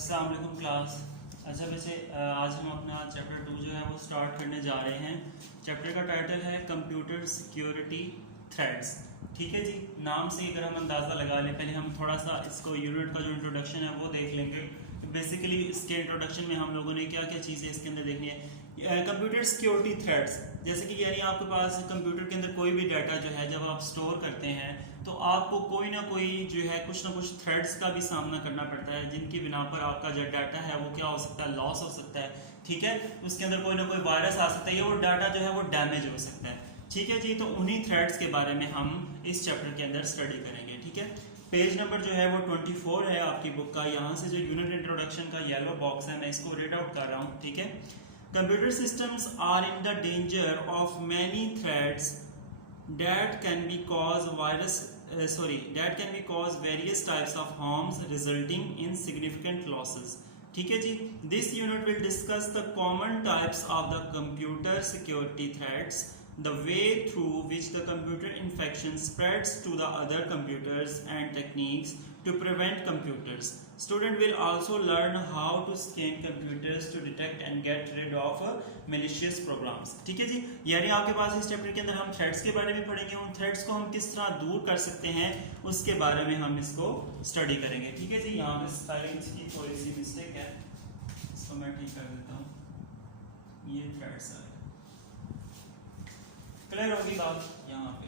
अस्सलाम वालेकुम क्लास। अच्छा वैसे आज हम अपना चैप्टर 2 जो है वो स्टार्ट करने जा रहे हैं। चैप्टर का टाइटल है कंप्यूटर सिक्योरिटी थ्रेड्स। ठीक है जी, नाम से अगर हम अंदाज़ा लगा लें, पहले हम थोड़ा सा इसको यूनिट का जो इंट्रोडक्शन है वो देख लेंगे। बेसिकली इसके इंट्रोडक्शन में हम लोगों ने क्या क्या चीज़ें इसके अंदर देखनी है। कंप्यूटर सिक्योरिटी थ्रेड्स, जैसे कि यानी आपके पास कंप्यूटर के अंदर कोई भी डाटा जो है जब आप स्टोर करते हैं तो आपको कोई ना कोई जो है कुछ ना कुछ थ्रेड्स का भी सामना करना पड़ता है, जिनकी बिना पर आपका जो डाटा है वो क्या हो सकता है, लॉस हो सकता है। ठीक है, उसके अंदर कोई ना कोई वायरस आ सकता है या वो डाटा जो है वो डैमेज हो सकता है। ठीक है जी, तो उन्हीं थ्रेड्स के बारे में हम इस चैप्टर के अंदर स्टडी करेंगे। ठीक है, पेज नंबर जो है वो 24 है आपकी बुक का। यहाँ से जो यूनिट इंट्रोडक्शन का येलो बॉक्स है मैं इसको रीड आउट कर रहा हूँ। ठीक है, computer systems are in the danger of many threats that can be cause various types of harms resulting in significant losses. ठीक है जी, this unit will discuss the common types of the computer security threats, the way through which the computer infection spreads to the other computers, and techniques to prevent computers. Student will also learn how to scan computers to detect and get rid of malicious programs. ठीक है जी, यानी आपके पास इस chapter के अंदर हम threads के बारे में पढ़ेंगे, उन थ्रेड्स को हम किस तरह दूर कर सकते हैं उसके बारे में हम इसको स्टडी करेंगे। ठीक है जी, यहाँ पे स्पेलिंग की थोड़ी सी मिस्टेक है, इसको मैं ठीक कर देता हूँ। ये थ्रेड्स है, क्लियर होगी बात यहाँ पे।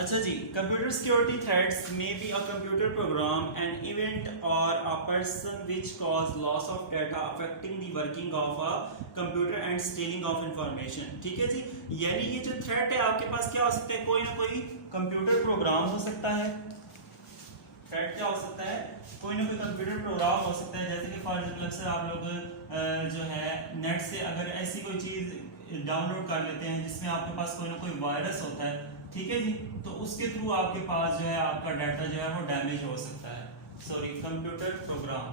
अच्छा जी, कंप्यूटर सिक्योरिटी थ्रेट्स में be a computer program, an event और a person which cause loss of data affecting the working of a computer and stealing of information. ठीक है जी, यानी ये जो थ्रेट है आपके पास क्या हो सकता है, कोई ना कोई कंप्यूटर प्रोग्राम हो सकता है। थ्रेट क्या हो सकता है, कोई ना कोई कंप्यूटर प्रोग्राम हो सकता है। जैसे कि फॉर एग्जांपल अक्सर आप लोग जो है नेट से अगर ऐसी कोई चीज डाउनलोड कर लेते हैं जिसमें आपके पास कोई ना कोई वायरस होता है, ठीक है जी, तो उसके थ्रू आपके पास जो है आपका डाटा जो है वो डैमेज हो सकता है। Sorry, computer program.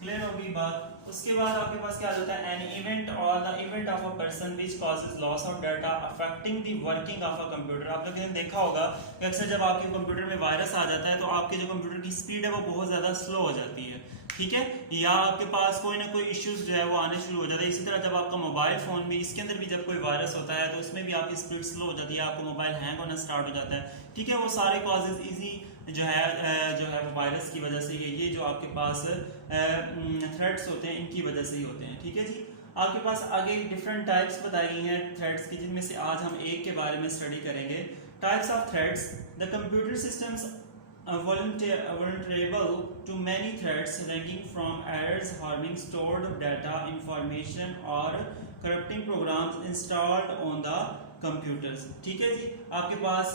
क्लियर होगी बात। उसके बाद आपके पास क्या होता है, एन इवेंट और the event of a person which causes loss of data affecting the working of a computer. आप लोगों ने देखा होगा कि अक्सर जब आपके कंप्यूटर में वायरस आ जाता है तो आपके जो कंप्यूटर की स्पीड है वो बहुत ज्यादा स्लो हो जाती है। ठीक है, या आपके पास कोई ना कोई इश्यूज जो है वो आने शुरू हो जाता है। इसी तरह जब आपका मोबाइल फोन भी, इसके अंदर भी जब कोई वायरस होता है तो उसमें भी आपकी स्पीड स्लो हो जाती है, आपका मोबाइल हैंग होना स्टार्ट हो जाता है। ठीक है, वो सारे कॉजेज इजी जो है वायरस की वजह से, ये जो आपके पास थ्रेड्स होते हैं इनकी वजह से ही होते हैं। ठीक है जी, आपके पास आगे डिफरेंट टाइप्स बताई गई हैं थ्रेड्स की, जिनमें से आज हम एक के बारे में स्टडी करेंगे। Types of threads, the computer systems vulnerable to many threats ranging from errors harming stored data, information or corrupting programs installed on the computers. ठीक है जी, आपके पास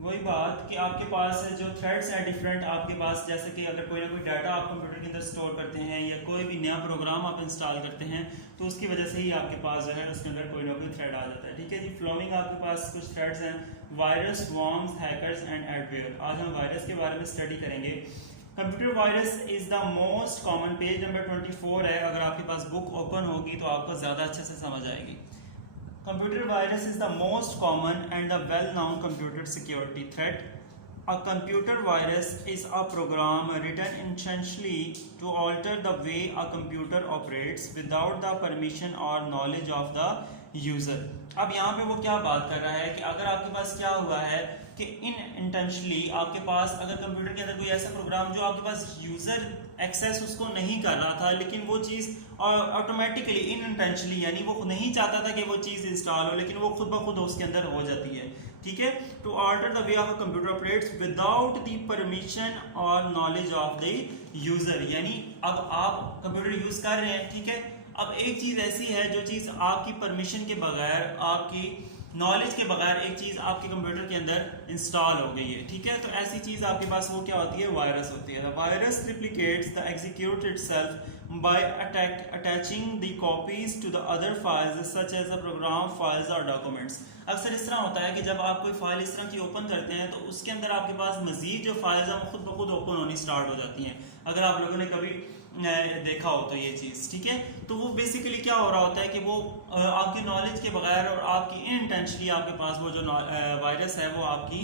वही बात कि आपके पास जो थ्रेड्स हैं डिफरेंट, आपके पास जैसे कि अगर कोई ना कोई डाटा आप कंप्यूटर के अंदर स्टोर करते हैं या कोई भी नया प्रोग्राम आप इंस्टॉल करते हैं तो उसकी वजह से ही आपके पास जो है उसके अंदर कोई ना कोई थ्रेड आ जाता है। ठीक है जी, फ्लोइंग आपके पास कुछ थ्रेड्स हैं, virus, worms, hackers and adware. आज हम वायरस के बारे में स्टडी करेंगे। Computer virus is the most common, page number 24 है, अगर आपके पास बुक ओपन होगी तो आपको ज्यादा अच्छे से समझ आएगी। Computer virus is the most common and the well-known computer security threat. A computer virus is a program written intentionally to alter the way a computer operates without the permission or knowledge of the user. अब यहाँ पे वो क्या बात कर रहा है कि अगर आपके पास क्या हुआ है कि इंटेंशनली आपके पास अगर कंप्यूटर के अंदर कोई ऐसा प्रोग्राम जो आपके पास यूजर एक्सेस उसको नहीं कर रहा था, लेकिन वो चीज़ ऑटोमेटिकली इनइंटेंशनली, यानी वो नहीं चाहता था कि वो चीज़ इंस्टॉल हो, लेकिन वो खुद ब खुद उसके अंदर हो जाती है। ठीक है, to alter the way of a computer operates without the permission और नॉलेज ऑफ द यूजर। यानी अब आप कंप्यूटर यूज कर रहे हैं, ठीक है, अब एक चीज ऐसी है जो चीज आपकी परमिशन के बगैर, आपकी नॉलेज के बगैर एक चीज आपके कंप्यूटर के अंदर इंस्टॉल हो गई है। ठीक है, तो ऐसी चीज आपके पास वो क्या होती है, वायरस होती है। The virus replicates the execute itself by attaching the copies to the other files such as the program files or documents. अक्सर इस तरह होता है कि जब आप कोई फाइल इस तरह की ओपन करते हैं तो उसके अंदर आपके पास मजीद जो फाइल्स हैं वो खुद ब खुद ओपन होनी स्टार्ट हो जाती हैं। अगर आप लोगों ने कभी देखा हो तो ये चीज़, ठीक है। तो वो बेसिकली क्या हो रहा होता है कि वो आपकी नॉलेज के बगैर और आपकी इनइंटेंशनली आपके पास वो जो वायरस है वो आपकी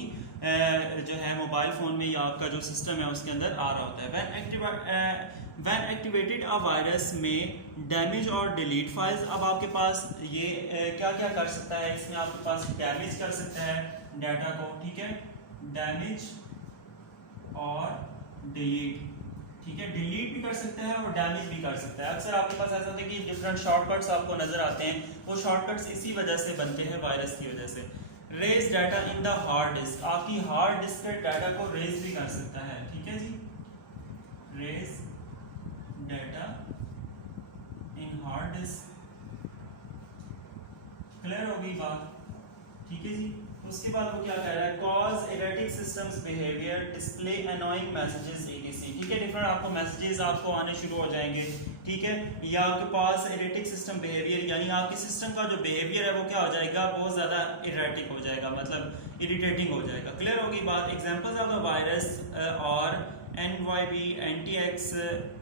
जो है मोबाइल फ़ोन में या आपका जो सिस्टम है उसके अंदर आ रहा होता है। वैन एक्टिवेटेड अ वायरस में डैमेज और डिलीट फाइल्स। अब आपके पास ये क्या क्या कर सकता है, इसमें आपके पास डैमेज कर सकता है डाटा को, ठीक है, डैमेज और डिलीट, ठीक है, डिलीट भी कर सकता है और डैमेज भी कर सकता है। अक्सर आपके पास ऐसा होता है कि डिफरेंट शॉर्टकट्स आपको नजर आते हैं, वो शॉर्टकट्स इसी वजह से बनते हैं, वायरस की वजह से। Erase data in the hard disk, आपकी हार्ड डिस्क के डाटा को रेज भी कर सकता है, ठीक है जी, erase data in hard disk. Clear होगी बात, ठीक है जी। उसके बाद वो क्या कह रहा है, cause erratic systems behaviour, display annoying messages etc, ठीक है, डिफरेंट आपको मैसेजेस आपको आने शुरू हो जाएंगे, ठीक है। या आपके पास एरेटिक सिस्टम बिहेवियर यानी आपके सिस्टम का जो बिहेवियर है वो क्या हो जाएगा, बहुत ज़्यादा एरेटिक हो जाएगा, मतलब इरिटेटिंग हो जाएगा। क्लियर होगी बात। एग्जांपल्स ऑफ द वायरस और NYB, NTX,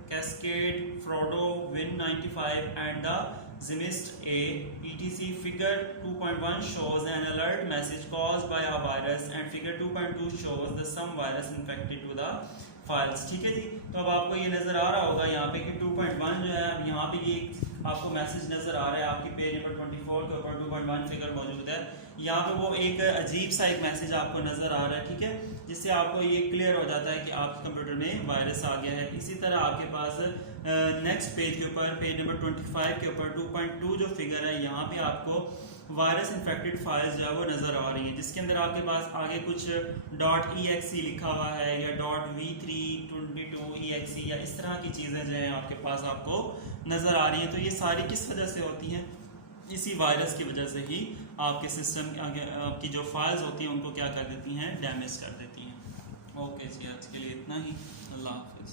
Cascade, Frodo, Win95 and the Zimist A, etc. Figure 2.1 shows an alert message caused by a virus and figure 2.2 shows the some virus infected to the files, ठीक है जी। तो अब आपको ये नज़र आ रहा होगा यहाँ पे कि 2.1 जो है, यहाँ पे ये आपको मैसेज नज़र आ रहा है आपकी पेज नंबर 24 के ऊपर 2.1 फिगर मौजूद है। यहाँ पे वो एक अजीब सा एक मैसेज आपको नज़र आ रहा है, ठीक है, जिससे आपको ये क्लियर हो जाता है कि आपके कंप्यूटर में वायरस आ गया है। इसी तरह आपके पास नेक्स्ट पेज के ऊपर पेज नंबर 25 के ऊपर 2.2 जो फिगर है, यहाँ पे आपको वायरस इन्फेक्टेड फाइल्स जो है वो नज़र आ रही है, जिसके अंदर आपके पास आगे कुछ .exe लिखा हुआ है या .v322exe या इस तरह की चीज़ें जो है आपके पास आपको नज़र आ रही हैं। तो ये सारी किस वजह से होती हैं, इसी वायरस की वजह से ही आपके सिस्टम आपकी जो फाइल्स होती हैं उनको क्या कर देती हैं, डैमेज कर देती हैं। ओके जी, आज के लिए इतना ही, अल्लाह हाफिज़।